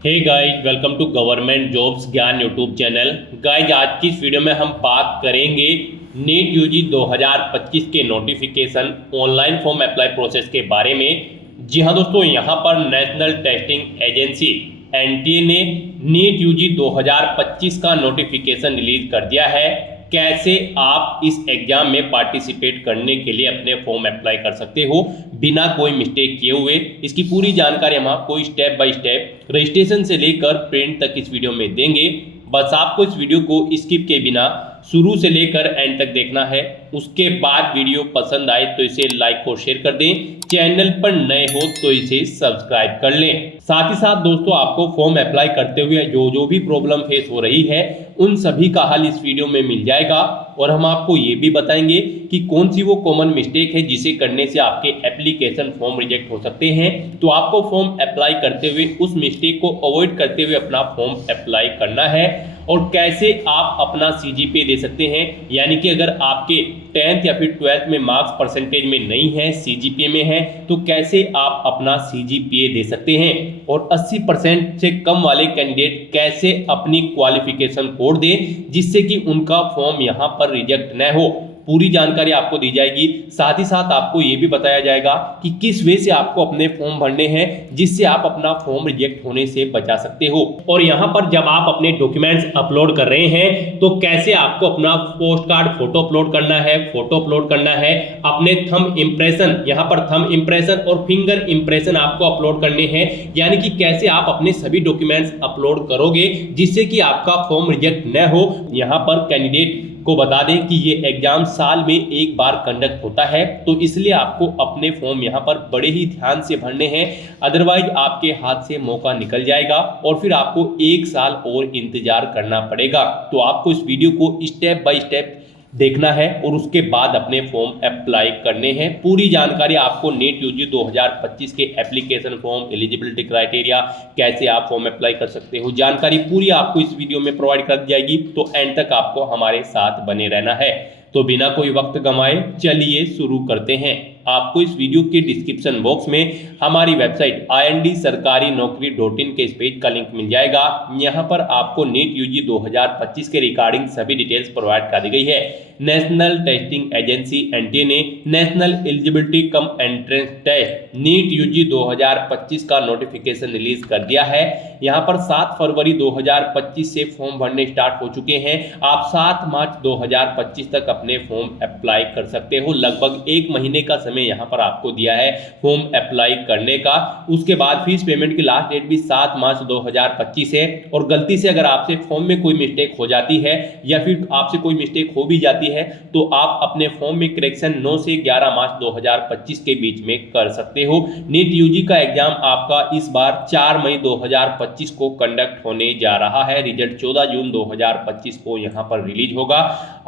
Hey guys, welcome to government jobs Gyan YouTube channel. Guys, आज की इस वीडियो में हम बात करेंगे नीट यूजी 2025 के notification online form apply process के बारे में। जी हाँ दोस्तों, यहाँ पर नेशनल टेस्टिंग एजेंसी एनटीए ने नीट यूजी 2025 का नोटिफिकेशन रिलीज कर दिया है। कैसे आप इस एग्जाम में पार्टिसिपेट करने के लिए अपने फॉर्म अप्लाई कर सकते हो बिना कोई मिस्टेक किए हुए, इसकी पूरी जानकारी हम आपको स्टेप बाय स्टेप रजिस्ट्रेशन से लेकर प्रिंट तक इस वीडियो में देंगे। बस आपको इस वीडियो को स्किप के बिना शुरू से लेकर एंड तक देखना है। उसके बाद वीडियो पसंद आए तो इसे लाइक और शेयर कर दें। चैनल पर नए हो तो इसे सब्सक्राइब कर लें। साथ ही साथ दोस्तों, आपको फॉर्म अप्लाई करते हुए जो भी प्रॉब्लम फेस हो रही है उन सभी का हल इस वीडियो में मिल जाएगा। और हम आपको ये भी बताएंगे कि कौन सी वो कॉमन मिस्टेक है जिसे करने से आपके एप्लीकेशन फॉर्म रिजेक्ट हो सकते हैं। तो आपको फॉर्म अप्लाई करते हुए उस मिस्टेक को अवॉइड करते हुए अपना फॉर्म अप्लाई करना है। और कैसे आप अपना सीजीपीए दे सकते हैं, यानी कि अगर आपके 10th या फिर 12th में मार्क्स परसेंटेज में नहीं है, सीजीपीए में है, तो कैसे आप अपना सीजीपीए दे सकते हैं। और 80% से कम वाले कैंडिडेट कैसे अपनी क्वालिफिकेशन कोड दें जिससे कि उनका फॉर्म यहाँ पर रिजेक्ट न हो, पूरी जानकारी आपको दी जाएगी। साथ ही साथ आपको ये भी बताया जाएगा कि किस वे से आपको अपने फॉर्म भरने हैं जिससे आप अपना फॉर्म रिजेक्ट होने से बचा सकते हो। और यहाँ पर जब आप अपने डॉक्यूमेंट्स अपलोड कर रहे हैं तो कैसे आपको अपना पोस्ट कार्ड फोटो अपलोड करना है, अपने थंब इंप्रेशन, यहाँ पर थंब इंप्रेशन और फिंगर इंप्रेशन आपको अपलोड करने हैं। यानी कि कैसे आप अपने सभी डॉक्यूमेंट्स अपलोड करोगे जिससे कि आपका फॉर्म रिजेक्ट न हो। यहाँ पर कैंडिडेट को बता दें कि ये एग्जाम साल में एक बार कंडक्ट होता है, तो इसलिए आपको अपने फॉर्म यहाँ पर बड़े ही ध्यान से भरने हैं, अदरवाइज आपके हाथ से मौका निकल जाएगा और फिर आपको एक साल और इंतजार करना पड़ेगा। तो आपको इस वीडियो को स्टेप बाय स्टेप देखना है और उसके बाद अपने फॉर्म अप्लाई करने हैं। पूरी जानकारी आपको नीट यूजी 2025 के एप्लीकेशन फॉर्म, एलिजिबिलिटी क्राइटेरिया, कैसे आप फॉर्म अप्लाई कर सकते हो, जानकारी पूरी आपको इस वीडियो में प्रोवाइड कर दी जाएगी। तो एंड तक आपको हमारे साथ बने रहना है। तो बिना कोई वक्त गंवाए चलिए शुरू करते हैं। आपको इस वीडियो के डिस्क्रिप्शन बॉक्स में हमारी वेबसाइट IND-sarkarinokri.in के इस पेज का लिंक मिल जाएगा। यहाँ पर आपको नीट यूजी 2025 के रिगार्डिंग सभी डिटेल्स प्रोवाइड कर दी गई है। नेशनल टेस्टिंग एजेंसी एनटीए ने national eligibility cum entrance test NEET UG 2025 का नोटिफिकेशन रिलीज कर दिया है। यहाँ पर 7 फरवरी 2025 से फॉर्म भरने स्टार्ट हो चुके हैं। आप 7 मार्च 2025 तक अपने फॉर्म अप्लाई कर सकते हो। लगभग 1 महीने का समय यहाँ पर आपको दिया है फॉर्म अप्लाई करने का। उसके बाद फीस पेमेंट की लास्ट डेट भी 7 मार्च 2025 है। और गलती से अगर आपसे फॉर्म में कोई मिस्टेक हो जाती है या फिर आपसे कोई मिस्टेक हो भी जाती है तो आप अपने फॉर्म में करेक्शन 9 से 11 मार्च 2025 के बीच में कर सकते हो। नीट यूजी का एग्जाम आपका इस बार 4 मई 2025 को कंडक्ट होने जा रहा है। रिजल्ट 14 जून 2025 को यहाँ पर रिलीज होगा।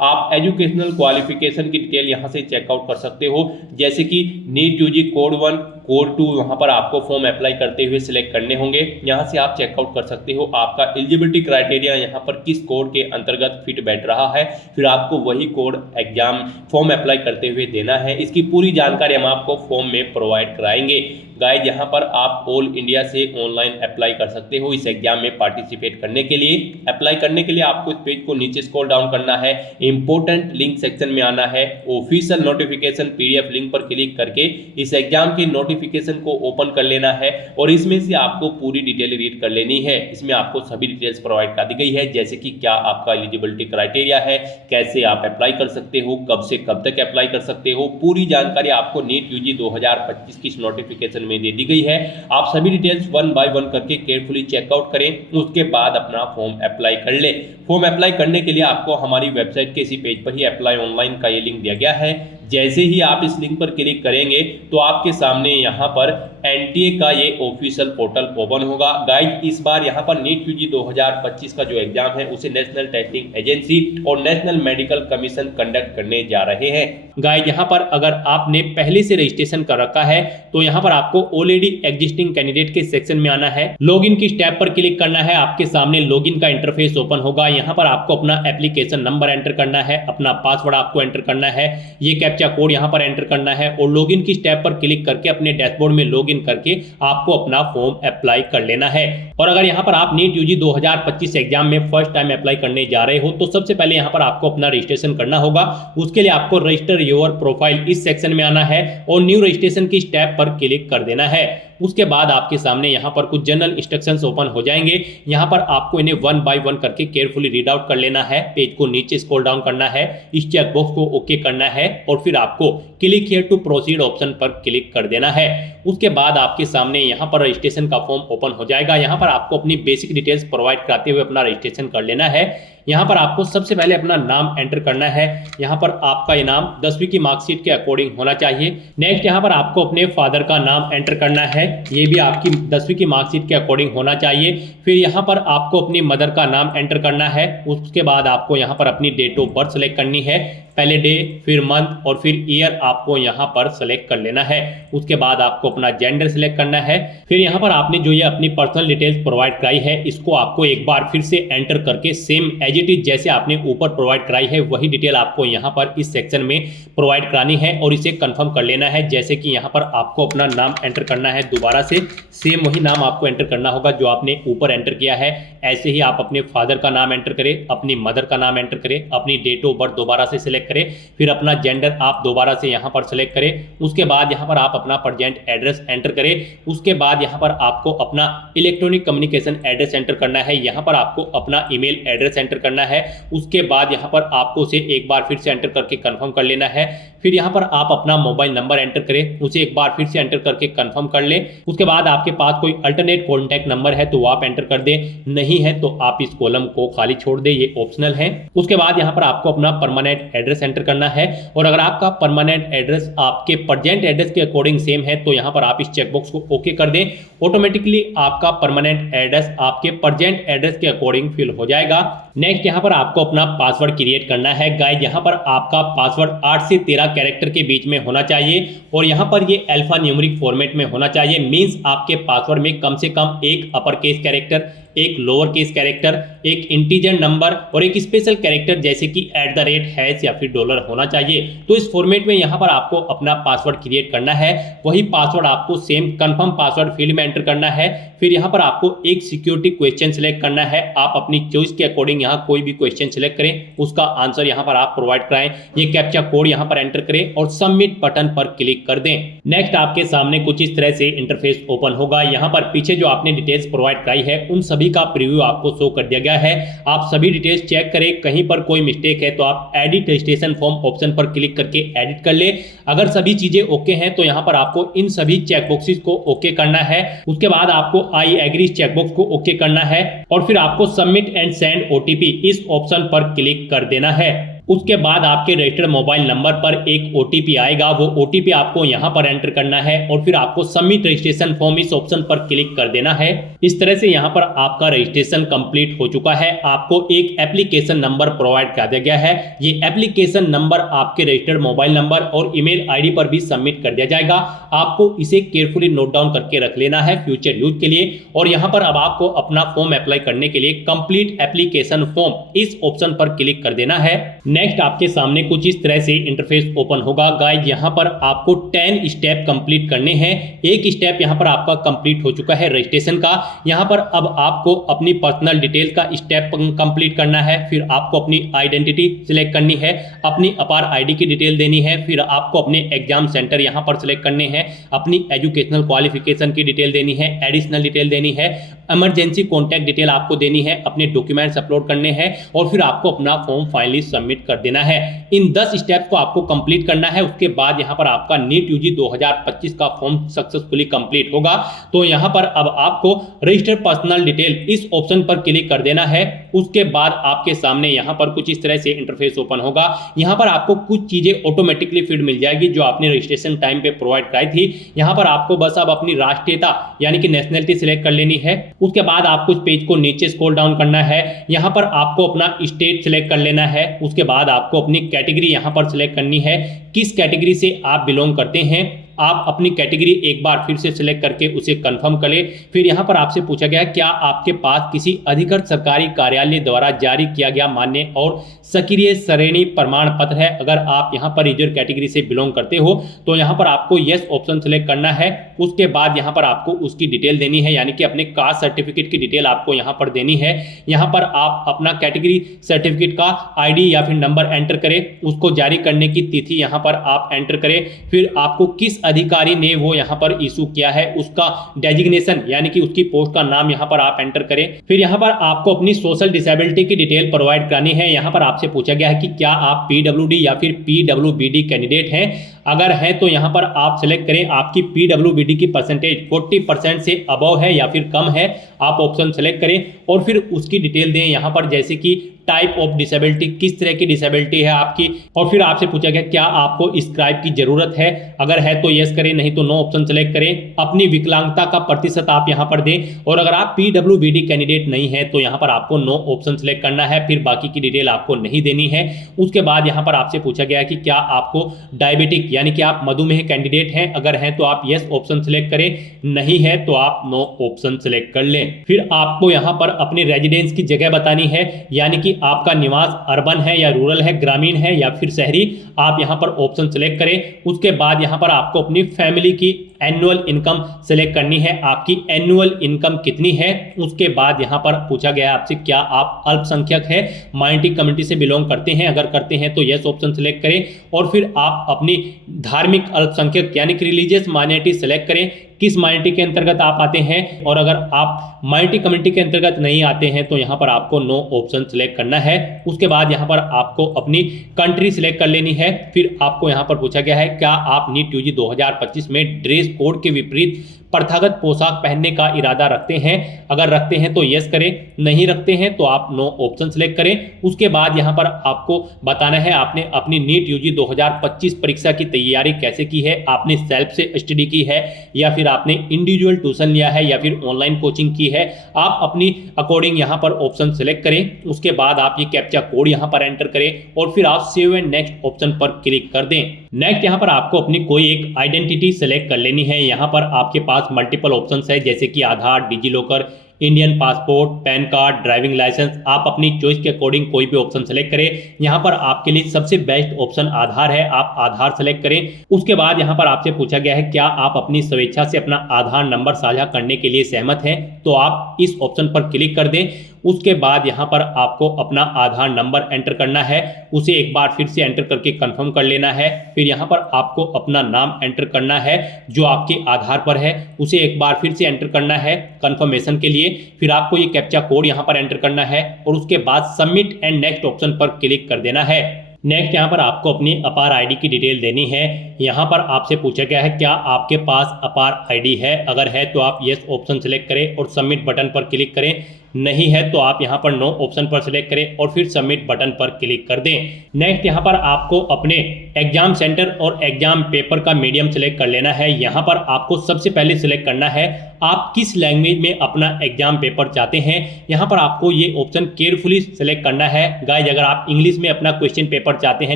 आप एजुकेशनल क्वालिफिकेशन की डिटेल यहाँ से चेकआउट कर सकते हो, जैसे कि नीट यूजी कोड 1, कोड 2 वहाँ पर आपको फॉर्म अप्लाई करते हुए सिलेक्ट करने होंगे। यहाँ से आप चेकआउट कर सकते हो आपका एलिजिबिलिटी क्राइटेरिया यहाँ पर किस कोड के अंतर्गत फिट बैठ रहा है, फिर आपको वही कोड एग्जाम फॉर्म अप्लाई करते हुए देना है। इसकी पूरी जानकारी हम आपको फॉर्म में प्रोवाइड कराएंगे। गाइस, यहाँ पर आप ऑल इंडिया से ऑनलाइन अप्लाई कर सकते हो इस एग्जाम में पार्टिसिपेट करने के लिए। अप्लाई करने के लिए आपको इस पेज को नीचे स्क्रॉल डाउन करना है, इंपॉर्टेंट लिंक सेक्शन में आना है, ऑफिशियल नोटिफिकेशन पीडीएफ लिंक पर क्लिक करके इस एग्जाम के नोटिफिकेशन को ओपन कर लेना है और इसमें से आपको पूरी डिटेल रीड कर लेनी है। इसमें आपको सभी डिटेल्स प्रोवाइड कर दी गई है, जैसे कि क्या आपका एलिजिबिलिटी क्राइटेरिया है, कैसे आप अप्लाई कर सकते हो, कब से कब तक अप्लाई कर सकते हो। पूरी जानकारी आपको नीट यूजी 2025 की नोटिफिकेशन में दे दी गई है। आप सभी डिटेल्स 1 बाय 1 करके केयरफुली चेकआउट करें, उसके बाद अपना फॉर्म अप्लाई कर ले। फॉर्म अप्लाई करने के लिए आपको हमारी वेबसाइट के इसी पेज पर ही अप्लाई ऑनलाइन का ये लिंक दिया गया है। जैसे ही आप इस लिंक पर क्लिक करेंगे तो आपके सामने यहाँ पर एनटीए का ये ऑफिशियल पोर्टल ओपन होगा। गाइस, इस बार यहाँ पर नीट यूजी 2025 का जो एग्जाम है उसे नेशनल टेस्टिंग एजेंसी और नेशनल मेडिकल कमीशन कंडक्ट करने जा रहे हैं। गाइस, यहाँ पर अगर आपने पहले से रजिस्ट्रेशन कर रखा है तो यहाँ पर आपको ऑलरेडी एग्जिस्टिंग कैंडिडेट के सेक्शन में आना है, लॉगिन की टैब पर क्लिक करना है। आपके सामने लॉगिन का इंटरफेस ओपन होगा। यहाँ पर आपको अपना एप्लीकेशन नंबर एंटर करना है, अपना पासवर्ड आपको एंटर करना है, ये कैप्चा कोड यहाँ पर एंटर करना है और लॉगिन की टैब पर क्लिक करके अपने डैशबोर्ड में लॉगिन लॉगिन करके आपको अपना फॉर्म अप्लाई कर लेना है। और अगर यहाँ पर आप नीट यूजी 2025 एग्जाम में फर्स्ट टाइम अप्लाई करने जा रहे हो तो सबसे पहले यहाँ पर आपको अपना रजिस्ट्रेशन करना होगा। उसके लिए आपको रजिस्टर योर प्रोफाइल इस सेक्शन में आना है और न्यू रजिस्ट्रेशन की स्टेप पर क्लिक कर देना है। उसके बाद आपके सामने यहाँ पर कुछ जनरल इंस्ट्रक्शंस ओपन हो जाएंगे। यहाँ पर आपको इन्हें वन बाय वन करके केयरफुली रीड आउट कर लेना है। पेज को नीचे स्क्रॉल डाउन करना है, इस चेक बॉक्स को ओके करना है और फिर आपको click here to proceed option पर क्लिक कर देना है। उसके बाद आपके सामने यहाँ पर रजिस्ट्रेशन का फॉर्म ओपन हो जाएगा। यहाँ पर आपको अपनी बेसिक डिटेल्स प्रोवाइड कराते हुए अपना रजिस्ट्रेशन कर लेना है। यहाँ पर आपको सबसे पहले अपना नाम एंटर करना है। यहाँ पर आपका इनाम 10वीं की मार्कशीट के अकॉर्डिंग होना चाहिए। नेक्स्ट यहाँ पर आपको अपने फादर का नाम एंटर करना है, ये भी आपकी 10वीं की मार्कशीट के अकॉर्डिंग होना चाहिए। फिर यहाँ पर आपको अपनी मदर का नाम एंटर करना है। उसके बाद आपको यहाँ पर अपनी डेट ऑफ बर्थ सेलेक्ट करनी है, पहले डे फिर मंथ और फिर ईयर आपको यहाँ पर सेलेक्ट कर लेना है। उसके बाद आपको अपना जेंडर सेलेक्ट करना है। फिर यहाँ पर आपने जो ये अपनी पर्सनल डिटेल्स प्रोवाइड कराई है इसको आपको एक बार फिर से एंटर करके सेम एज इट इज जैसे आपने ऊपर प्रोवाइड कराई है वही डिटेल आपको यहाँ पर इस सेक्शन में प्रोवाइड करानी है और इसे कंफर्म कर लेना है। जैसे कि यहाँ पर आपको अपना नाम एंटर करना है, दोबारा से सेम वही नाम आपको एंटर करना होगा जो आपने ऊपर एंटर किया है। ऐसे ही आप अपने फादर का नाम एंटर करें, अपनी मदर का नाम एंटर करें, अपनी डेट ऑफ बर्थ दोबारा से सिलेक्ट करें, फिर अपना जेंडर आप दोबारा से यहाँ पर सेलेक्ट करें। उसके बाद यहाँ पर आप अपना प्रेजेंट एड्रेस एंटर करें। उसके बाद यहाँ पर आपको अपना इलेक्ट्रॉनिक कम्युनिकेशन एड्रेस एंटर करना है। यहाँ पर आपको अपना ईमेल एड्रेस एंटर करना है। उसके बाद यहाँ पर आपको उसे एक बार फिर से एंटर करके कंफर्म कर लेना है। फिर यहाँ पर आप अपना मोबाइल नंबर एंटर करें, उसे एक बार फिर से एंटर करके कंफर्म कर लें। उसके बाद आपके पास कोई अल्टरनेट कॉन्टैक्ट नंबर है तो वो आप एंटर कर दें, नहीं है तो आप इस कॉलम को खाली छोड़ दें, ये ऑप्शनल है। उसके बाद यहाँ पर आपको अपना परमानेंट एड्रेस एंटर करना है और अगर आपका परमानेंट एड्रेस आपके प्रेजेंट एड्रेस के अकॉर्डिंग सेम है तो यहाँ पर आप इस चेकबॉक्स को ओके कर दें। ऑटोमेटिकली आपका परमानेंट एड्रेस आपके प्रेजेंट एड्रेस के अकॉर्डिंग फिल हो जाएगा। नेक्स्ट यहाँ पर आपको अपना पासवर्ड क्रिएट करना है। गाइस यहाँ पर आपका पासवर्ड 8 से 13 कैरेक्टर के बीच में होना चाहिए और यहाँ पर ये अल्फा न्यूमेरिक फॉर्मेट में होना चाहिए। मींस आपके पासवर्ड में कम से कम एक अपर केस कैरेक्टर, एक लोअर केस कैरेक्टर, एक इंटीजर नंबर और एक स्पेशल कैरेक्टर जैसे कि @ या फिर डॉलर होना चाहिए। तो इस फॉर्मेट में यहाँ पर आपको अपना पासवर्ड क्रिएट करना है। वही पासवर्ड आपको सेम कंफर्म पासवर्ड फील्ड में एंटर करना है। फिर यहाँ पर आपको एक सिक्योरिटी क्वेश्चन सिलेक्ट करना है। आप अपनी चॉइस के अकॉर्डिंग यहाँ कोई भी क्वेश्चन सिलेक्ट करें, उसका आंसर यहाँ पर आप प्रोवाइड कराएं। ये कैप्चा कोड यहाँ पर एंटर करें और सबमिट बटन पर क्लिक कर दें। नेक्स्ट आपके सामने कुछ इस तरह से इंटरफेस ओपन होगा। यहाँ पर पीछे जो आपने डिटेल्स प्रोवाइड कराई है उन सभी का प्रीव्यू आपको शो कर दिया गया है। आप सभी डिटेल्स चेक करें, कहीं पर कोई मिस्टेक है तो आप एडिट रजिस्ट्रेशन फॉर्म ऑप्शन पर क्लिक करके एडिट कर ले। अगर सभी चीजें ओके हैं तो यहाँ पर आपको इन सभी चेकबॉक्सेस को ओके करना है। उसके बाद आपको आई एग्री चेकबॉक्स को ओके करना है और फिर आपको सबमिट एंड सेंड ओटीपी इस ऑप्शन पर क्लिक कर देना है। उसके बाद आपके रजिस्टर्ड मोबाइल नंबर पर एक ओटीपी आएगा, वो ओटीपी आपको यहाँ पर एंटर करना है और फिर आपको सबमिट रजिस्ट्रेशन फॉर्म इस ऑप्शन पर क्लिक कर देना है। इस तरह से यहाँ पर आपका रजिस्ट्रेशन कंप्लीट हो चुका है। आपको एक एप्लीकेशन नंबर प्रोवाइड कर दिया गया है। ये एप्लीकेशन नंबर आपके रजिस्टर्ड मोबाइल नंबर और ईमेल आईडी पर भी सबमिट कर दिया जाएगा। आपको इसे केयरफुली नोट डाउन करके रख लेना है फ्यूचर यूज के लिए। और यहाँ पर अब आपको अपना फॉर्म अप्लाई करने के लिए कंप्लीट एप्लीकेशन फॉर्म इस ऑप्शन पर क्लिक कर देना है। नेक्स्ट आपके सामने कुछ इस तरह से इंटरफेस ओपन होगा। गाइस यहाँ पर आपको 10 स्टेप कंप्लीट करने हैं। एक स्टेप यहाँ पर आपका कंप्लीट हो चुका है रजिस्ट्रेशन का। यहाँ पर अब आपको अपनी पर्सनल डिटेल का स्टेप कंप्लीट करना है। फिर आपको अपनी आइडेंटिटी सिलेक्ट करनी है, अपनी अपार आईडी की डिटेल देनी है। फिर आपको अपने एग्जाम सेंटर यहाँ पर सिलेक्ट करने हैं, अपनी एजुकेशनल क्वालिफिकेशन की डिटेल देनी है, एडिशनल डिटेल देनी है, इमरजेंसी कॉन्टैक्ट डिटेल आपको देनी है, अपने डॉक्यूमेंट्स अपलोड करने हैं और फिर आपको अपना फॉर्म फाइनली सबमिट कर देना है। इन 10 स्टेप्स को आपको कंप्लीट करना है। उसके बाद यहाँ पर आपका नीट यूजी 2025 का फॉर्म सक्सेसफुली कंप्लीट होगा। तो यहाँ पर अब आपको रजिस्टर पर्सनल डिटेल इस ऑप्शन पर क्लिक कर देना है। उसके बाद आपके सामने यहाँ पर कुछ इस तरह से इंटरफेस ओपन होगा। यहाँ पर आपको कुछ चीजें ऑटोमेटिकली फीड मिल जाएगी जो आपने रजिस्ट्रेशन टाइम पे प्रोवाइड कराई थी। यहाँ पर आपको बस अब अपनी राष्ट्रीयता यानी कि नेशनलिटी सिलेक्ट कर लेनी है। उसके बाद आपको इस पेज को नीचे स्क्रॉल डाउन करना है। यहाँ पर आपको अपना स्टेट सिलेक्ट कर लेना है। उसके बाद आपको अपनी कैटेगरी यहाँ पर सिलेक्ट करनी है, किस कैटेगरी से आप बिलोंग करते हैं। आप अपनी कैटेगरी एक बार फिर से सिलेक्ट करके उसे कंफर्म कर ले। फिर यहाँ पर आपसे पूछा गया क्या आपके पास किसी अधिकृत सरकारी कार्यालय द्वारा जारी किया गया मान्य और सक्रिय श्रेणी प्रमाण पत्र है। अगर आप यहाँ पर रिजर्व कैटेगरी से बिलोंग करते हो तो यहाँ पर आपको यस ऑप्शन सेलेक्ट करना है। उसके बाद यहाँ पर आपको उसकी डिटेल देनी है, यानी कि अपने कास्ट सर्टिफिकेट की डिटेल आपको यहाँ पर देनी है। यहाँ पर आप अपना कैटेगरी सर्टिफिकेट का आईडी या फिर नंबर एंटर करें, उसको जारी करने की तिथि यहाँ पर आप एंटर करें, फिर आपको किस अधिकारी ने वो यहाँ पर इशू किया है उसका डेजिग्नेशन यानी कि उसकी पोस्ट का नाम यहाँ पर आप एंटर करें। फिर यहाँ पर आपको अपनी सोशल डिसेबिलिटी की डिटेल प्रोवाइड करानी है। यहाँ पर आपसे पूछा गया है कि क्या आप पीडब्ल्यूडी या फिर पीडब्ल्यूबीडी कैंडिडेट हैं। अगर है तो यहाँ पर आप सिलेक्ट करें आपकी पीडब्ल्यूबीडी की परसेंटेज 40% से अबव है या फिर कम है, आप ऑप्शन सेलेक्ट करें और फिर उसकी डिटेल दें यहाँ पर, जैसे कि टाइप ऑफ डिसेबिलिटी, किस तरह की डिसेबिलिटी है आपकी। और फिर आपसे पूछा गया क्या आपको स्क्राइब की जरूरत है। अगर है तो यस करें, नहीं तो नो ऑप्शन सेलेक्ट करें। अपनी विकलांगता का प्रतिशत आप यहाँ पर दें और अगर आप पीडब्ल्यूबीडी कैंडिडेट नहीं है तो यहाँ पर आपको नो ऑप्शन सेलेक्ट करना है, फिर बाकी की डिटेल आपको नहीं देनी है। उसके बाद यहाँ पर आपसे पूछा गया कि क्या आपको डायबिटिक यानी कि आप मधुमेह कैंडिडेट हैं। अगर है तो आप यस ऑप्शन सेलेक्ट करें, नहीं है तो आप नो ऑप्शन सेलेक्ट कर लें। फिर आपको यहाँ पर अपनी रेजिडेंस की जगह बतानी है, यानी कि आपका निवास अर्बन है या रूरल है, ग्रामीण है या फिर शहरी, आप यहां पर ऑप्शन सेलेक्ट करें। उसके बाद यहां पर आपको अपनी फैमिली की एनुअल इनकम सेलेक्ट करनी है, आपकी एनुअल इनकम कितनी है। उसके बाद यहां पर पूछा गया है आपसे क्या आप अल्पसंख्यक है, माइनॉरिटी कम्युनिटी से बिलोंग करते हैं। अगर करते हैं तो यस ऑप्शन सेलेक्ट करें और फिर आप अपनी धार्मिक अल्पसंख्यक यानी कि रिलीजियस माइनॉरिटी सेलेक्ट करें, किस माइनॉरिटी के अंतर्गत आप आते हैं। और अगर आप माइनॉरिटी कम्युनिटी के अंतर्गत नहीं आते हैं तो यहां पर आपको नो ऑप्शन सेलेक्ट करना है। उसके बाद यहां पर आपको अपनी कंट्री सिलेक्ट कर लेनी है। फिर आपको यहां पर पूछा गया है क्या आप नीट यूजी 2025 में ड्रेस कोड के विपरीत प्रथागत पोशाक पहनने का इरादा रखते हैं। अगर रखते हैं तो यस करें, नहीं रखते हैं तो आप नो ऑप्शन सेलेक्ट करें। उसके बाद यहां पर आपको बताना है आपने अपनी नीट यूजी 2025 परीक्षा की तैयारी कैसे की है। आपने सेल्फ से स्टडी की है या फिर आपने इंडिविजुअल ट्यूशन लिया है या फिर ऑनलाइन कोचिंग की है। आप अपनी अकॉर्डिंग यहां पर ऑप्शन सेलेक्ट करें। उसके बाद आप ये कैप्चा कोड यहां पर एंटर करें और फिर आप सेव एंड नेक्स्ट ऑप्शन पर क्लिक कर दें। नेक्स्ट यहां पर आपको अपनी कोई एक आइडेंटिटी सेलेक्ट कर लेनी है। यहां पर आपके पास मल्टीपल ऑप्शंस है, जैसे कि Aadhaar, DigiLocker, Indian passport, PAN card, driving licence. आप अपनी चॉइस के अकॉर्डिंग कोई भी ऑप्शन सेलेक्ट करें। यहां पर आपके लिए सबसे बेस्ट ऑप्शन आधार है, आप आधार सेलेक्ट करें। उसके बाद यहां पर आपसे पूछा गया है क्या आप अपनी स्वेच्छा से अपना आधार नंबर साझा करने के लिए सहमत हैं, तो आप इस ऑप्शन पर क्लिक कर दें। उसके बाद यहां पर आपको अपना आधार नंबर एंटर करना है, उसे एक बार फिर से एंटर करके कंफर्म कर लेना है। फिर यहां पर आपको अपना नाम एंटर करना है जो आपके आधार पर है, उसे एक बार फिर से एंटर करना है कंफर्मेशन के लिए। फिर आपको ये कैप्चा कोड यहां पर एंटर करना है और उसके बाद सबमिट एंड नेक्स्ट ऑप्शन पर क्लिक कर देना है। नेक्स्ट यहाँ पर आपको अपनी अपार आईडी की डिटेल देनी है। यहाँ पर आपसे पूछा गया है क्या आपके पास अपार आईडी है। अगर है तो आप यस ऑप्शन सेलेक्ट करें और सबमिट बटन पर क्लिक करें, नहीं है तो आप यहाँ पर नो ऑप्शन पर सिलेक्ट करें और फिर सबमिट बटन पर क्लिक कर दें। नेक्स्ट यहाँ पर आपको अपने एग्जाम सेंटर और एग्जाम पेपर का मीडियम सेलेक्ट कर लेना है। यहाँ पर आपको सबसे पहले सिलेक्ट करना है आप किस लैंग्वेज में अपना एग्जाम पेपर चाहते हैं। यहाँ पर आपको ये ऑप्शन केयरफुली सिलेक्ट करना है। गाइज अगर आप इंग्लिश में अपना क्वेश्चन पेपर चाहते हैं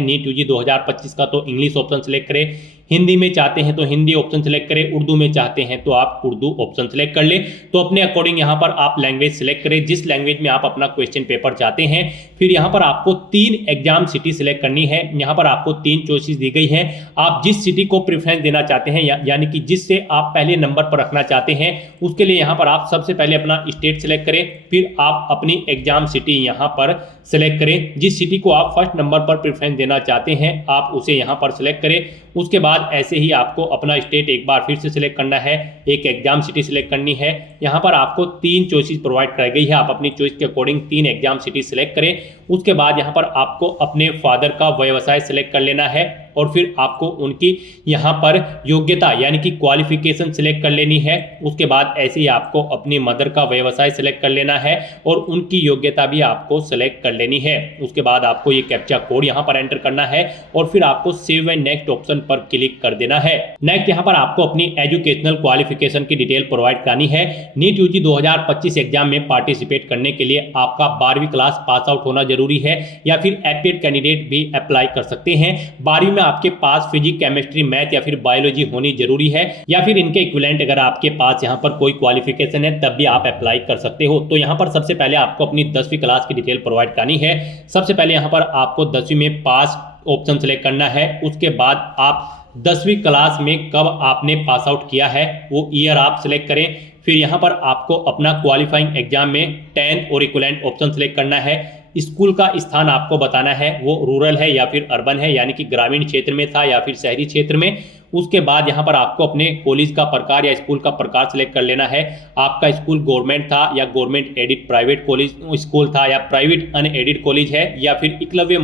नीट यूजी 2025 का तो इंग्लिश ऑप्शन सिलेक्ट करें, हिंदी में चाहते हैं तो हिंदी ऑप्शन सेलेक्ट करें, उर्दू में चाहते हैं तो आप उर्दू ऑप्शन सेलेक्ट कर लें। तो अपने अकॉर्डिंग यहाँ पर आप लैंग्वेज सेलेक्ट करें जिस लैंग्वेज में आप अपना क्वेश्चन पेपर चाहते हैं। फिर यहाँ पर आपको 3 एग्जाम सिटी सिलेक्ट करनी है। यहाँ पर आपको 3 चॉइसेस दी गई हैं। आप जिस सिटी को प्रेफरेंस देना चाहते हैं यानी कि जिससे आप पहले नंबर पर रखना चाहते हैं उसके लिए यहाँ पर आप सबसे पहले अपना स्टेट सेलेक्ट करें। फिर आप अपनी एग्जाम सिटी यहाँ पर सेलेक्ट करें। जिस सिटी को आप फर्स्ट नंबर पर प्रेफरेंस देना चाहते हैं आप उसे यहाँ पर सेलेक्ट करें। उसके बाद ऐसे ही आपको अपना स्टेट एक बार फिर से सिलेक्ट करना है, एक एग्जाम सिटी सिलेक्ट करनी है। यहाँ पर आपको 3 चॉइसेस प्रोवाइड कराई गई है, आप अपनी चॉइस के अकॉर्डिंग 3 एग्जाम सिटी सिलेक्ट करें। उसके बाद यहाँ पर आपको अपने फादर का व्यवसाय सिलेक्ट कर लेना है और फिर आपको उनकी यहाँ पर योग्यता यानी कि क्वालिफिकेशन सिलेक्ट कर लेनी है। उसके बाद ऐसे ही आपको अपनी मदर का व्यवसाय सिलेक्ट कर लेना है और उनकी योग्यता भी आपको सिलेक्ट कर लेनी है। उसके बाद आपको ये कैप्चा कोड यहाँ पर एंटर करना है और फिर आपको सेव एंड नेक्स्ट ऑप्शन पर क्लिक कर देना है। नेक्स्ट यहाँ पर आपको अपनी एजुकेशनल क्वालिफिकेशन की डिटेल प्रोवाइड करनी है। नीट यूजी 2025 एग्जाम में पार्टिसिपेट करने के लिए आपका 12वीं क्लास पास आउट होना जरूरी है या फिर एपीएड कैंडिडेट भी अप्लाई कर सकते हैं। 12वीं में आपके पास फिजिक्स, केमिस्ट्री, मैथ या फिर बायोलॉजी होनी जरूरी है, या फिर इनके इक्विवेलेंट अगर आपके पास यहाँ पर कोई क्वालिफिकेशन है तब भी आप अप्लाई कर सकते हो। तो यहाँ पर सबसे पहले आपको अपनी 10वीं क्लास की डिटेल प्रोवाइड करनी है। सबसे पहले यहाँ पर आपको 10वीं में पास ऑप्शन सेलेक्ट करना है। उसके बाद आप 10वीं क्लास में कब आपने पास आउट किया है वो ईयर आप सिलेक्ट करें। फिर यहाँ पर आपको अपना क्वालिफाइंग एग्जाम में 10th और इक्विवेलेंट ऑप्शन सेलेक्ट करना है। स्कूल का स्थान आपको बताना है वो रूरल है या फिर अर्बन है, यानी कि ग्रामीण क्षेत्र में था या फिर शहरी क्षेत्र में। उसके बाद यहाँ पर आपको अपने कॉलेज का प्रकार या स्कूल का प्रकार सेलेक्ट कर लेना है। आपका स्कूल गवर्नमेंट था या government added private college school था या प्राइवेट अनएडिड कॉलेज है या फिर एकलव्य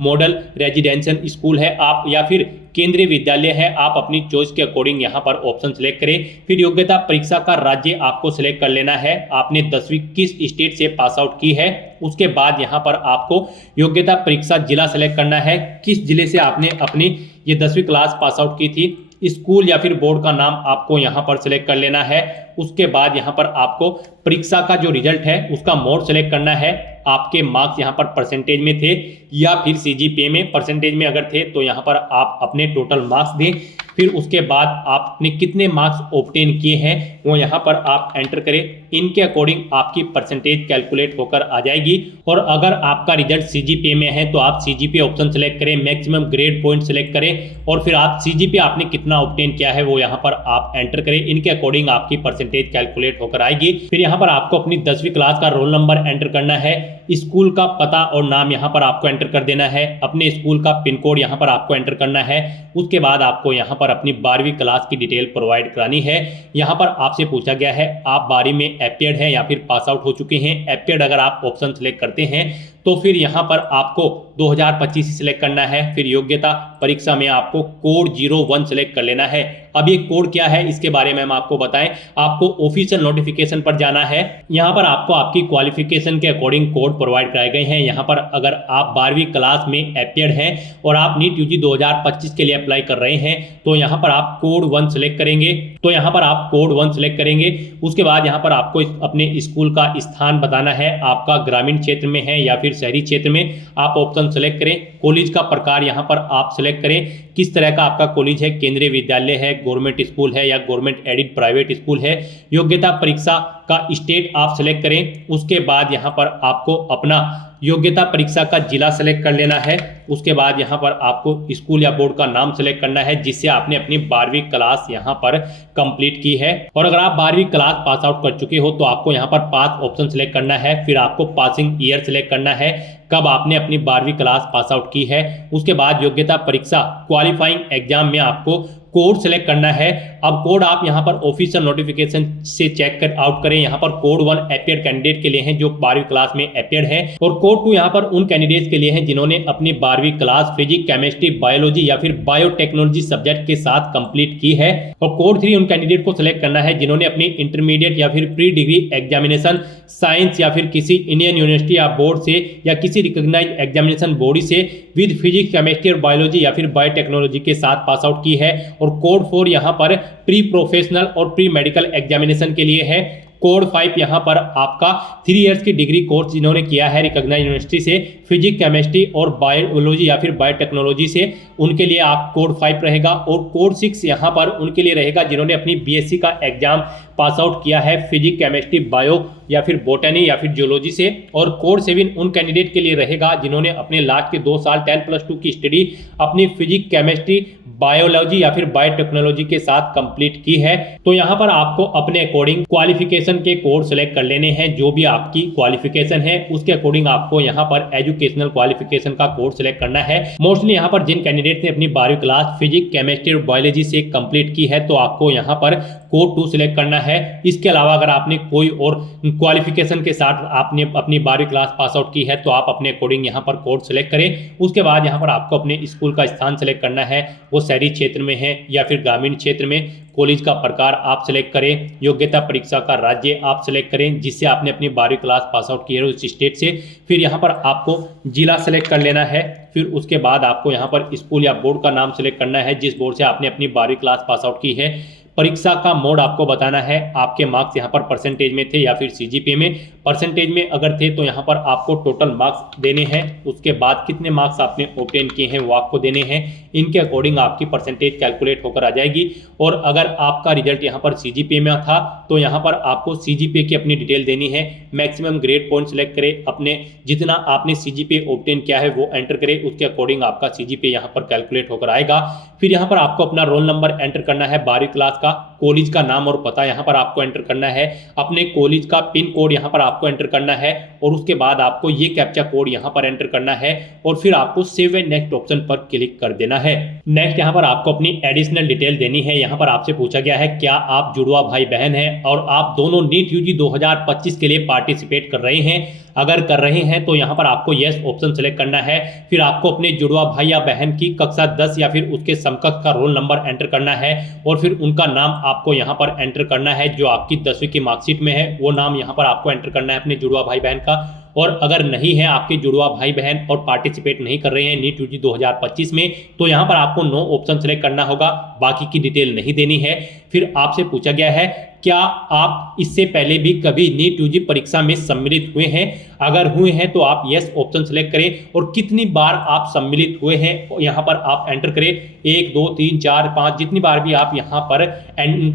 मॉडल रेजिडेंशियल स्कूल है आप, या फिर केंद्रीय विद्यालय है। आप अपनी चॉइस के अकॉर्डिंग यहाँ पर ऑप्शन सेलेक्ट करें। फिर योग्यता परीक्षा का राज्य आपको सिलेक्ट कर लेना है, आपने 10वीं किस स्टेट से पास आउट की है। उसके बाद यहाँ पर आपको योग्यता परीक्षा जिला सेलेक्ट करना है, किस जिले से आपने अपनी ये 10वीं क्लास पास आउट की थी। स्कूल या फिर बोर्ड का नाम आपको यहाँ पर सिलेक्ट कर लेना है। उसके बाद यहाँ पर आपको परीक्षा का जो रिजल्ट है उसका मोड सेलेक्ट करना है। आपके मार्क्स यहाँ पर परसेंटेज में थे या फिर सीजीपीए में। परसेंटेज में अगर थे तो यहाँ पर आप अपने टोटल मार्क्स दें। फिर उसके बाद आपने कितने मार्क्स ऑब्टेन किए हैं वो यहाँ पर आप एंटर करें। इनके अकॉर्डिंग आपकी परसेंटेज कैलकुलेट होकर आ जाएगी। और अगर आपका रिजल्ट सीजीपीए में है तो आप सीजीपीए ऑप्शन सेलेक्ट करें, मैक्सिमम ग्रेड पॉइंट सेलेक्ट करें और फिर आप सीजीपीए आपने कितना ऑब्टेन किया है वो यहाँ पर आप एंटर करें। इनके अकॉर्डिंग आपकी परसेंटेज कैलकुलेट होकर आएगी। फिर यहाँ पर आपको अपनी 10वीं क्लास का रोल नंबर एंटर करना है, स्कूल का पता और नाम यहाँ पर आपको एंटर कर देना है, अपने स्कूल का पिन कोड यहाँ पर आपको एंटर करना है। उसके बाद आपको यहाँ पर अपनी 12वीं क्लास की डिटेल प्रोवाइड करानी है। यहाँ पर आपसे पूछा गया है आप 12वीं में अपीयर्ड हैं या फिर पास आउट हो चुके हैं। अपीयर्ड अगर आप ऑप्शन सेलेक्ट करते हैं तो फिर यहाँ पर आपको 2025 सिलेक्ट करना है। फिर योग्यता परीक्षा में आपको कोड 01 सेलेक्ट कर लेना है। अब ये कोड क्या है इसके बारे में हम आपको बताएं। आपको ऑफिशियल नोटिफिकेशन पर जाना है। यहाँ पर आपको आपकी क्वालिफिकेशन के अकॉर्डिंग कोड प्रोवाइड कराए गए हैं। यहाँ पर अगर आप 12वीं क्लास में अपीयर्ड हैं और आप नीट यूजी 2025 के लिए अप्लाई कर रहे हैं तो यहाँ पर आप कोड 1 सेलेक्ट करेंगे। तो यहाँ पर आप कोड 1 सेलेक्ट करेंगे। उसके बाद यहाँ पर आपको अपने स्कूल का स्थान बताना है, आपका ग्रामीण क्षेत्र में है या फिर शहरी क्षेत्र में। आप ऑप्शन सेलेक्ट करें। कॉलेज का प्रकार यहाँ पर आप सेलेक्ट करें, किस तरह का आपका कॉलेज है, केंद्रीय विद्यालय है, गवर्नमेंट स्कूल है या गवर्नमेंट एडिड प्राइवेट स्कूल है। योग्यता परीक्षा का स्टेट आप सेलेक्ट करें। उसके बाद यहाँ पर आपको अपना योग्यता परीक्षा का जिला सेलेक्ट कर लेना है। उसके बाद यहाँ पर आपको स्कूल या बोर्ड का नाम सेलेक्ट करना है जिससे आपने अपनी 12वीं क्लास यहाँ पर कंप्लीट की है। और अगर आप 12वीं क्लास पास आउट कर चुके हो तो आपको यहाँ पर पास ऑप्शन सेलेक्ट करना है। फिर आपको पासिंग ईयर सेलेक्ट करना है, कब आपने अपनी 12वीं क्लास पास आउट की है। उसके बाद योग्यता परीक्षा क्वालिफाइंग एग्जाम में आपको कोड सेलेक्ट करना है। अब कोड आप यहाँ पर ऑफिशियल नोटिफिकेशन से चेक कर आउट करें। यहाँ पर कोड 1 अपीयर्ड कैंडिडेट के लिए है जो 12वीं क्लास में अपीयर्ड है, और कोड 2 यहाँ पर उन कैंडिडेट्स के लिए है जिन्होंने अपनी 12वीं क्लास फिजिक्स, केमिस्ट्री, बायोलॉजी या फिर बायोटेक्नोलॉजी सब्जेक्ट के साथ कंप्लीट की है। और कोड 3 उन कैंडिडेट को सिलेक्ट करना है जिन्होंने अपनी इंटरमीडिएट या फिर प्री डिग्री एग्जामिनेशन साइंस या फिर किसी इंडियन यूनिवर्सिटी या बोर्ड से या किसी रिकॉग्नाइज्ड एग्जामिनेशन बॉडी से विद फिजिक्स, केमिस्ट्री और बायोलॉजी या फिर बायोटेक्नोलॉजी के साथ पास आउट की है। और कोड 4 यहाँ पर प्री प्रोफेशनल और प्री मेडिकल एग्जामिनेशन के लिए है। कोड 5 यहाँ पर आपका 3 इयर्स की डिग्री कोर्स जिन्होंने किया है रिकॉग्नाइज्ड यूनिवर्सिटी से फिजिक्स, केमिस्ट्री और बायोलॉजी या फिर बायोटेक्नोलॉजी से, उनके लिए आप कोड 5 रहेगा। और कोड 6 यहाँ पर उनके लिए रहेगा जिन्होंने अपनी बीएससी का एग्जाम पास आउट किया है फिजिक्स, केमिस्ट्री, बायो या फिर बोटनी या फिर जियोलॉजी से। और कोड 7 उन कैंडिडेट के लिए रहेगा जिन्होंने अपने लास्ट के 2 साल 10+2 की स्टडी अपनी फिजिक्स, केमिस्ट्री, बायोलॉजी या फिर बायोटेक्नोलॉजी के साथ कंप्लीट की है। तो यहाँ पर आपको अपने अकॉर्डिंग क्वालिफिकेशन के कोड सेलेक्ट कर लेने हैं। जो भी आपकी क्वालिफिकेशन है उसके अकॉर्डिंग आपको यहाँ पर एजुकेशनल क्वालिफिकेशन का कोड सेलेक्ट करना है। मोस्टली यहाँ पर जिन कैंडिडेट ने अपनी 12वीं क्लास फिजिक्स, केमिस्ट्री और बायोलॉजी से कंप्लीट की है तो आपको यहाँ पर कोड 2 सिलेक्ट करना है। इसके अलावा अगर आपने कोई और क्वालिफिकेशन के साथ आपने अपनी 12वीं क्लास पास आउट की है तो आप अपने अकॉर्डिंग यहाँ पर कोड सेलेक्ट करें। उसके बाद यहाँ पर आपको अपने स्कूल का स्थान सेलेक्ट करना है, वो शहरी क्षेत्र में है या फिर ग्रामीण क्षेत्र में। कॉलेज का प्रकार आप सिलेक्ट करें, योग्यता परीक्षा का राज्य आप सिलेक्ट करें जिससे आपने अपनी 12वीं क्लास पास आउट की है उस स्टेट से। फिर यहाँ पर आपको जिला सेलेक्ट कर लेना है। फिर उसके बाद आपको यहाँ पर स्कूल या बोर्ड का नाम सेलेक्ट करना है जिस बोर्ड से आपने अपनी 12वीं क्लास पास आउट की है। परीक्षा का मोड आपको बताना है, आपके मार्क्स यहाँ पर परसेंटेज में थे या फिर सीजीपीए में। परसेंटेज में अगर थे तो यहाँ पर आपको टोटल मार्क्स देने हैं, उसके बाद कितने मार्क्स आपने ऑब्टेन किए हैं वो आपको देने हैं। इनके अकॉर्डिंग आपकी परसेंटेज कैलकुलेट होकर आ जाएगी। और अगर आपका रिजल्ट यहाँ पर सीजीपीए में था तो यहाँ पर आपको सीजीपीए की अपनी डिटेल देनी है। मैक्सिमम ग्रेड पॉइंट सेलेक्ट करें, अपने जितना आपने सीजीपीए ऑब्टेन किया है वो एंटर करें, उसके अकॉर्डिंग आपका सीजीपीए यहाँ पर कैलकुलेट होकर आएगा। फिर यहाँ पर आपको अपना रोल नंबर एंटर करना है, 12वीं क्लास का, कॉलेज का नाम और पता यहाँ पर आपको एंटर करना है, अपने कॉलेज का पिन कोड यहाँ पर आपको एंटर करना है और उसके बाद आपको ये कैप्चा कोड यहाँ पर एंटर करना है और फिर आपको सेव एंड नेक्स्ट ऑप्शन पर क्लिक कर देना है। नेक्स्ट यहाँ पर आपको अपनी एडिशनल डिटेल देनी है। यहाँ पर आपसे पूछा गया है क्या आप जुड़वा भाई बहन हैं और आप दोनों नीट यूजी 2025 के लिए पार्टिसिपेट कर रहे हैं। अगर कर रहे हैं तो यहाँ पर आपको यस ऑप्शन सेलेक्ट करना है। फिर आपको अपने जुड़वा भाई या बहन की कक्षा 10 या फिर उसके समकक्ष का रोल नंबर एंटर करना है और फिर उनका नाम आपको यहाँ पर एंटर करना है, जो आपकी 10वीं की मार्कशीट में है वो नाम यहाँ पर आपको एंटर करना है अपने जुड़वा भाई बहन का। और अगर नहीं है आपके जुड़वा भाई बहन और पार्टिसिपेट नहीं कर रहे हैं नीट यूजी 2025 में तो यहाँ पर आपको नो ऑप्शन सेलेक्ट करना होगा, बाकी की डिटेल नहीं देनी है। फिर आपसे पूछा गया है क्या आप इससे पहले भी कभी नीट यूजी परीक्षा में सम्मिलित हुए हैं। अगर हुए हैं तो आप यस ऑप्शन सेलेक्ट करें और कितनी बार आप सम्मिलित हुए हैं यहाँ पर आप एंटर करें, 1 2 3 4 5, जितनी बार भी आप यहाँ पर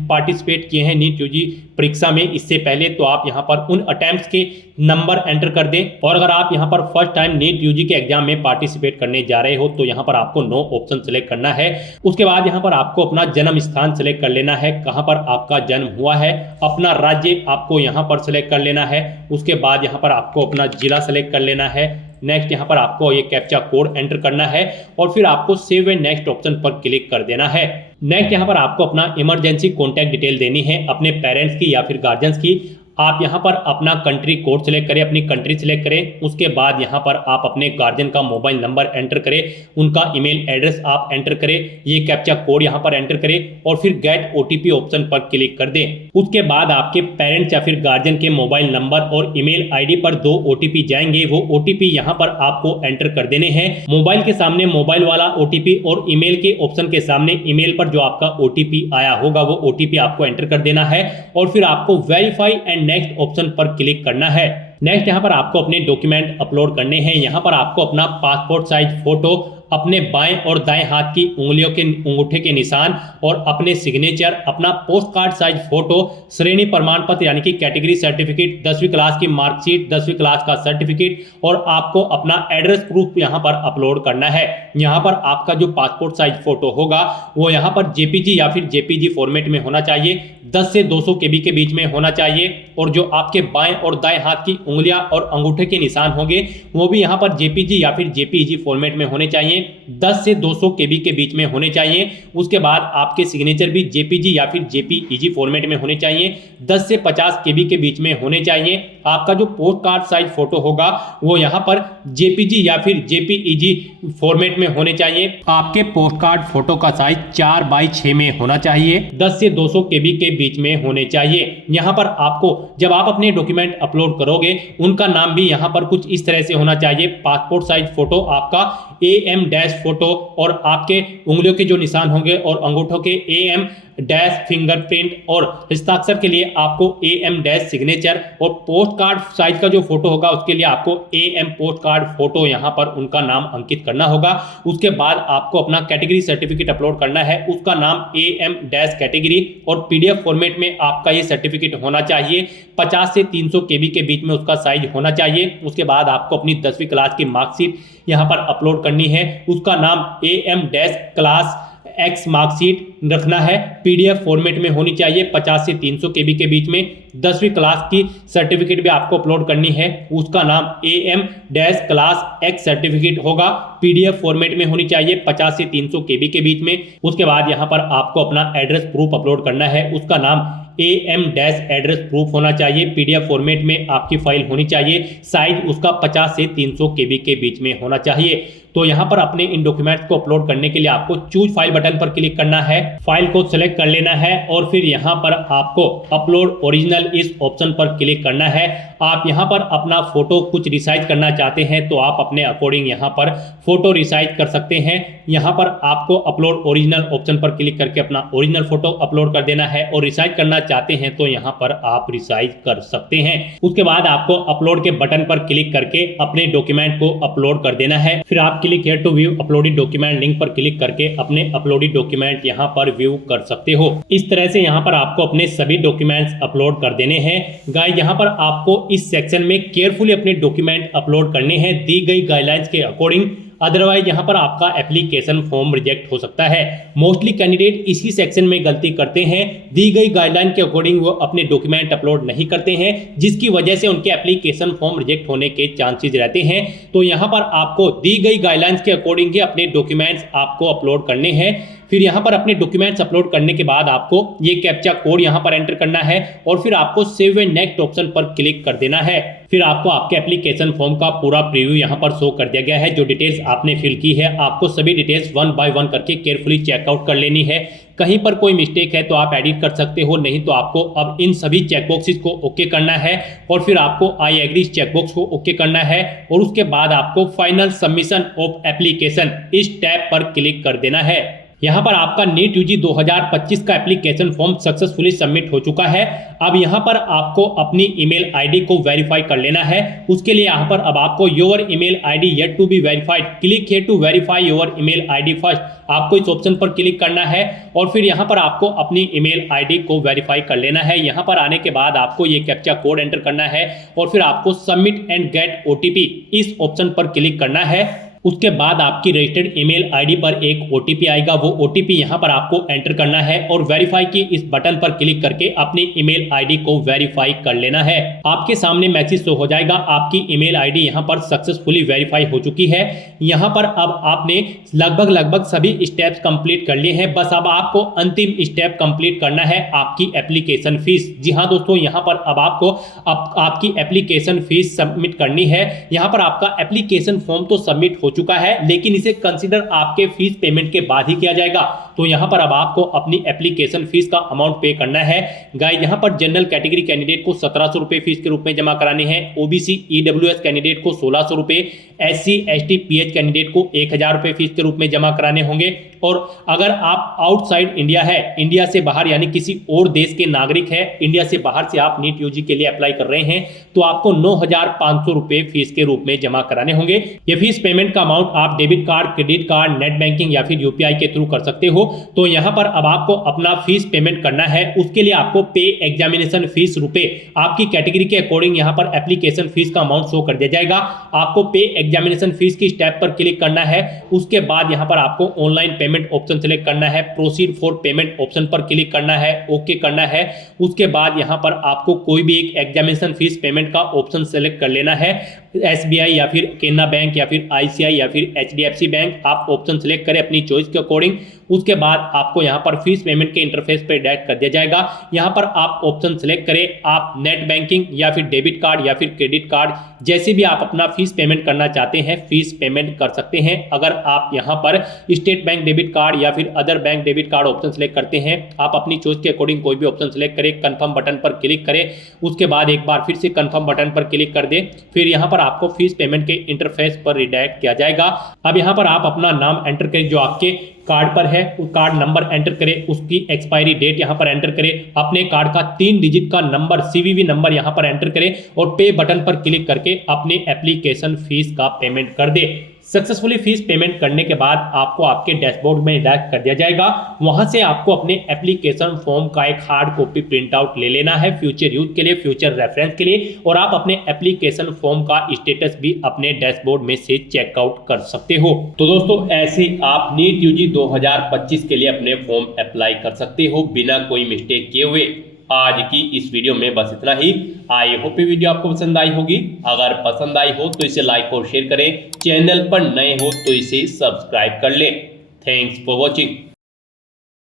पार्टिसिपेट किए हैं नीट यूजी परीक्षा में इससे पहले तो आप यहाँ पर उन अटेम्प्ट्स के नंबर एंटर कर दें। और अगर आप यहाँ पर फर्स्ट टाइम नीट यूजी के एग्जाम में पार्टिसिपेट करने जा रहे हो तो यहाँ पर आपको नो ऑप्शन सेलेक्ट करना है। उसके बाद यहाँ पर आपको अपना जन्म स्थान सेलेक्ट कर लेना है, कहाँ पर आपका जन्म हुआ है, अपना राज्य आपको यहाँ पर सेलेक्ट कर लेना है। उसके बाद यहाँ पर आपको अपना जिला सेलेक्ट कर लेना है। नेक्स्ट यहाँ पर आपको ये कैप्चा कोड एंटर करना है और फिर आपको सेव एंड नेक्स्ट ऑप्शन पर क्लिक कर देना है। नेक्स्ट यहाँ पर आपको अपना इमरजेंसी कॉन्टैक्ट डिटेल देनी है अपने पेरेंट्स की या फिर गार्जियंस की। आप यहाँ पर अपना कंट्री कोड सेलेक्ट करें, अपनी कंट्री सेलेक्ट करें। उसके बाद यहाँ पर आप अपने गार्जियन का मोबाइल नंबर एंटर करें, उनका ईमेल एड्रेस आप एंटर करें, ये कैप्चा कोड यहाँ पर एंटर करें और फिर गेट ओटीपी ऑप्शन पर क्लिक कर दें। उसके बाद आपके पेरेंट्स या फिर गार्जियन के मोबाइल नंबर और ईमेल आईडी पर 2 ओटीपी जाएंगे, वो ओटीपी यहाँ पर आपको एंटर कर देने हैं। मोबाइल के सामने मोबाइल वाला ओटीपी और ईमेल के ऑप्शन के सामने ईमेल पर जो आपका ओटीपी आया होगा वो ओटीपी आपको एंटर कर देना है और फिर आपको वेरीफाई एंड नेक्स्ट ऑप्शन पर क्लिक करना है। नेक्स्ट यहाँ पर आपको अपने डॉक्यूमेंट अपलोड करने हैं। यहाँ पर आपको अपना पासपोर्ट साइज फोटो, अपने बाएं और दाएं हाथ की उंगलियों के अंगूठे के निशान और अपने सिग्नेचर, अपना पोस्ट कार्ड साइज फोटो, श्रेणी प्रमाण पत्र यानी कि कैटेगरी सर्टिफिकेट, 10वीं क्लास की मार्कशीट, 10वीं क्लास का सर्टिफिकेट और आपको अपना एड्रेस प्रूफ यहाँ पर अपलोड करना है। यहाँ पर आपका जो पासपोर्ट साइज फोटो होगा वो यहाँ पर जेपीजी या फिर जेपीजी फॉर्मेट में होना चाहिए, 10 से 200 केबी के बीच में होना चाहिए और जो आपके बाएं और दाएं हाथ की उंगलियां और अंगूठे के निशान होंगे वो भी यहाँ पर जेपीजी या फिर जेपीईजी फॉर्मेट में होने चाहिए, 10 से 200 केबी के बीच में होने चाहिए। उसके बाद आपके सिग्नेचर भी जेपीजी या फिर जेपीईजी फॉर्मेट में होने चाहिए, 10 से 50 केबी के बीच में होने चाहिए। आपका जो पोस्ट कार्ड साइज फोटो होगा वो यहाँ पर जेपीजी या फिर जेपीईजी फॉर्मेट में होने चाहिए। आपके पोस्ट कार्ड फोटो का साइज 4x6 में होना चाहिए, 10 से 200 केबी के बीच में होने चाहिए। यहाँ पर आपको जब आप अपने डॉक्यूमेंट अपलोड करोगे उनका नाम भी यहाँ पर कुछ इस तरह से होना चाहिए। पासपोर्ट साइज फोटो आपका AM डैश फोटो और आपके उंगलियों के जो निशान होंगे और अंगूठों के AM डैश फिंगरप्रिंट और हस्ताक्षर के लिए आपको AM डैश सिग्नेचर और पोस्ट कार्ड साइज का जो फोटो होगा उसके लिए आपको AM पोस्ट कार्ड फोटो यहाँ पर उनका नाम अंकित करना होगा। उसके बाद आपको अपना कैटेगरी सर्टिफिकेट अपलोड करना है, उसका नाम AM डैश कैटेगरी और PDF फॉर्मेट में आपका ये सर्टिफिकेट होना चाहिए, 50 से 300 केबी के बीच में उसका साइज होना चाहिए। उसके बाद आपको अपनी 10वीं क्लास की मार्कशीट यहाँ पर अपलोड करनी है, उसका नाम AM dash class X marksheet रखना है, PDF फॉर्मेट में होनी चाहिए, 50 से 300 केबी के बीच में। 10वीं क्लास की सर्टिफिकेट भी आपको अपलोड करनी है, उसका नाम AM dash class X certificate होगा, PDF फॉर्मेट में होनी चाहिए, 50 से 300 केबी के बीच में। उसके बाद यहाँ पर आपको अपना एड्रेस प्रूफ अपलोड करना है, उसका नाम AM डैश एड्रेस प्रूफ होना चाहिए, PDF फॉर्मेट में आपकी फाइल होनी चाहिए, साइज उसका 50 से 300 केबी के बीच में होना चाहिए। तो यहाँ पर अपने इन डॉक्यूमेंट्स को अपलोड करने के लिए आपको चूज फाइल बटन पर क्लिक करना है, फाइल को सिलेक्ट कर लेना है और फिर यहाँ पर आपको अपलोड ओरिजिनल इस ऑप्शन पर क्लिक करना है। आप यहाँ पर अपना फोटो कुछ रिसाइज करना चाहते हैं तो आप अपने अकॉर्डिंग यहाँ पर फोटो रिसाइज कर सकते हैं। यहाँ पर आपको अपलोड ओरिजिनल ऑप्शन पर क्लिक करके अपना ओरिजिनल फोटो अपलोड कर देना है और रिसाइज करना चाहते हैं तो यहाँ पर आप रिसाइज कर सकते हैं। उसके बाद आपको अपलोड के बटन पर क्लिक करके अपने डॉक्यूमेंट को अपलोड कर देना है। फिर आप click here to view uploaded document link पर क्लिक करके अपने अपलोडेड डॉक्यूमेंट यहाँ पर व्यू कर सकते हो। इस तरह से यहाँ पर आपको अपने सभी डॉक्यूमेंट्स अपलोड कर देने हैं। गाइस यहाँ पर आपको इस सेक्शन में केयरफुली अपने डॉक्यूमेंट अपलोड करने हैं दी गई गाइडलाइंस के अकॉर्डिंग, अदरवाइज यहाँ पर आपका एप्लीकेशन फॉर्म रिजेक्ट हो सकता है। मोस्टली कैंडिडेट इसी सेक्शन में गलती करते हैं, दी गई गाइडलाइन के अकॉर्डिंग वो अपने डॉक्यूमेंट अपलोड नहीं करते हैं, जिसकी वजह से उनके एप्लीकेशन फॉर्म रिजेक्ट होने के चांसेस रहते हैं। तो यहाँ पर आपको दी गई गाइडलाइंस के अकॉर्डिंग ही अपने डॉक्यूमेंट्स आपको अपलोड करने हैं। फिर यहाँ पर अपने डॉक्यूमेंट्स अपलोड करने के बाद आपको ये कैप्चा कोड यहाँ पर एंटर करना है और फिर आपको सेव एंड नेक्स्ट ऑप्शन पर क्लिक कर देना है। फिर आपको आपके एप्लीकेशन फॉर्म का पूरा प्रीव्यू यहाँ पर शो कर दिया गया है। जो डिटेल्स आपने फिल की है आपको सभी डिटेल्स वन बाय वन करके केयरफुली चेकआउट कर लेनी है। कहीं पर कोई मिस्टेक है तो आप एडिट कर सकते हो, नहीं तो आपको अब इन सभी चेकबॉक्सेस को ओके करना है और फिर आपको आई एग्री चेकबॉक्स को ओके करना है और उसके बाद आपको फाइनल सबमिशन ऑफ एप्लीकेशन इस टैब पर क्लिक कर देना है। यहाँ पर आपका नीट यूजी 2025 का एप्लीकेशन फॉर्म सक्सेसफुली सबमिट हो चुका है। अब यहाँ पर आपको अपनी ईमेल आईडी को वेरीफाई कर लेना है। उसके लिए यहाँ पर अब आपको your email ID yet to be verified, click here to verify your email ID first, आपको इस ऑप्शन पर क्लिक करना है और फिर यहाँ पर आपको अपनी ईमेल आईडी को वेरीफाई कर लेना है। यहाँ पर आने के बाद आपको ये कैप्चा कोड एंटर करना है और फिर आपको सबमिट एंड गेट ओटीपी इस ऑप्शन पर क्लिक करना है। उसके बाद आपकी रजिस्टर्ड ईमेल आईडी पर एक ओटीपी आएगा, वो ओटीपी यहाँ पर आपको एंटर करना है और वेरीफाई की इस बटन पर क्लिक करके अपनी ईमेल आईडी को वेरीफाई कर लेना है। आपके सामने मैसेज शो हो जाएगा, आपकी ईमेल आईडी यहाँ पर सक्सेसफुली वेरीफाई हो चुकी है। यहाँ पर अब आपने लगभग सभी स्टेप्स कंप्लीट कर लिए हैं, बस अब आपको अंतिम स्टेप कंप्लीट करना है, आपकी एप्लीकेशन फीस। जी हाँ दोस्तों, यहाँ पर अब आपको आपकी एप्लीकेशन फीस सबमिट करनी है। यहाँ पर आपका एप्लीकेशन फॉर्म तो सबमिट हो चुका है लेकिन इसे कंसीडर आपके फीस पेमेंट के बाद ही किया जाएगा। तो यहाँ पर अब आपको अपनी एप्लीकेशन फीस का अमाउंट पे करना है। गाइस यहाँ पर जनरल कैटेगरी कैंडिडेट को 1700 रुपए फीस के रूप में जमा कराने हैं, ओबीसी ईडब्ल्यूएस कैंडिडेट को 1600 रुपए, एससी एसटी पीएच कैंडिडेट को 1000 रुपए फीस के रूप में जमा कराने होंगे। और अगर आप आउटसाइड इंडिया है, इंडिया से बाहर यानी किसी और देश के नागरिक है, इंडिया से बाहर से आप नीट यूजी के लिए अप्लाई कर रहे हैं तो आपको 9500 रुपए फीस के रूप में जमा कराने होंगे। ये फीस पेमेंट का अमाउंट आप debit card, credit card, net banking या फिर यूपीआई के थ्रू कर सकते हो। तो यहाँ पर अब आपको अपना फीस पेमेंट करना है। उसके लिए आपको पे एग्जामिनेशन फीस रुपए आपकी कैटेगरी के अकॉर्डिंग यहाँ पर एप्लीकेशन फीस का अमाउंट शो कर दिया जाएगा। आपको पे एग्जामिनेशन फीस की स्टेप पर क्लिक करना है। उसके बाद यहाँ पर आपको ऑनलाइन पेमेंट ऑप्शन सेलेक्ट करना है, प्रोसीड फॉर पेमेंट ऑप्शन पर क्लिक करना है, ओके करना है। उसके बाद यहाँ पर आपको कोई भी एक एग्जामिनेशन फीस पेमेंट का ऑप्शन सेलेक्ट कर लेना है, एसबीआई या फिर केनरा बैंक या फिर आईसीआई या फिर एचडीएफसी बैंक, आप ऑप्शन सेलेक्ट करें अपनी चॉइस के अकॉर्डिंग। उसके बाद आपको यहाँ पर फीस पेमेंट के इंटरफेस पे डायरेक्ट कर दिया जाएगा। यहाँ पर आप ऑप्शन सेलेक्ट करें, आप नेट बैंकिंग या फिर डेबिट कार्ड या फिर क्रेडिट कार्ड, जैसे भी आप अपना फीस पेमेंट करना चाहते हैं फीस पेमेंट कर सकते हैं। अगर आप यहाँ पर स्टेट बैंक डेबिट कार्ड या फिर other bank debit card option select करते हैं, आप अपनी चॉइस के अकॉर्डिंग कोई भी ऑप्शन सेलेक्ट करें, कंफर्म बटन पर क्लिक करें। उसके बाद एक बार फिर से कंफर्म बटन पर क्लिक कर दें, फिर यहाँ पर आपको फीस पेमेंट के इंटरफेस पर रिडायरेक्ट किया जाएगा। अब यहाँ पर आप अपना नाम एंटर करें जो आपके कार्ड पर है, कार्ड नंबर एंटर करें, उसकी एक्सपायरी डेट यहाँ पर एंटर करें, अपने कार्ड का 3 डिजिट का नंबर सीवीवी नंबर यहाँ पर एंटर करें और पे बटन पर क्लिक करके अपने एप्लीकेशन फीस का पेमेंट कर दे। सक्सेसफुली फीस पेमेंट करने के बाद आपको आपके डैशबोर्ड में डायरेक्ट कर दिया जाएगा। वहां से आपको अपने एप्लीकेशन फॉर्म का एक हार्ड कॉपी प्रिंट आउट ले लेना है फ्यूचर यूज के लिए, फ्यूचर रेफरेंस के लिए, और आप अपने एप्लीकेशन फॉर्म का स्टेटस भी अपने डैशबोर्ड में से चेकआउट कर सकते हो। तो दोस्तों ऐसे आप नीट यूजी 2025 के लिए अपने फॉर्म अप्लाई कर सकते हो बिना कोई मिस्टेक किए हुए। आज की इस वीडियो में बस इतना ही। आई होप ये वीडियो आपको पसंद आई होगी। अगर पसंद आई हो तो इसे लाइक और शेयर करें, चैनल पर नए हो तो इसे सब्सक्राइब कर लें। Thanks for watching.